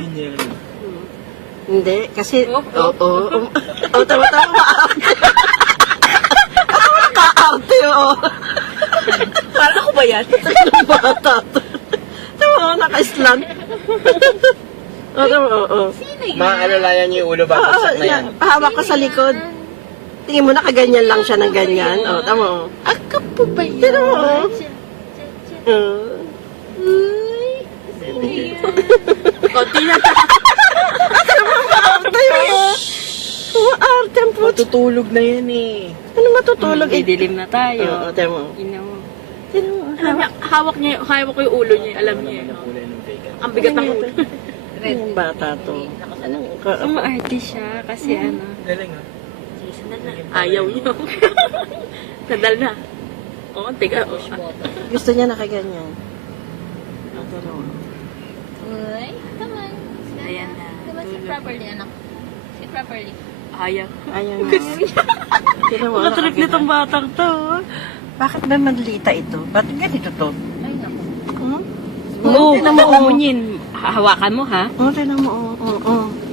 Hindi niya. Hindi, kasi... Oh, Oo. Tama-tama, maarte. Makaarte, oo. Parang ako ba yan? Ng bata to. Tama, naka-slant. Oo. Sino yan? Maaalalayan niyo yung ulo ba? Bagsak na yan. Hawak ko sa likod. Tingin mo, nakaganyan lang siya ng ganyan. Tama. Ako po ba yan? Tignan mo, Uy, sino yan? Konti na. Maarte yun. Maarte ang puto. Matutulog na yan eh. Ano matutulog? Didilim na tayo. Oo, tama. Ina mo. Tingnan mo. Hawak ko yung ulo niya. Alam niya. Ano kulay ng vegan? Ang bigat ng ulo. Yung bata to. Anong Maarte siya kasi ano. Galing ah. Ayaw niyo. Nadal na. Oo, tiga. Gusto niya nakaganyan. Tama. Uy, come on. Ayan na. Come on, sit properly, anak. Sit properly. Ayaw. Ayan na. Tingnan mo. Natrip nitong batang to. Bakit ba madlita ito? Ba't ganito to? Ay, naku. Hmm? Oo, Tingnan mo, mo yun. Hawakan mo ha. Tingnan mo. Oo.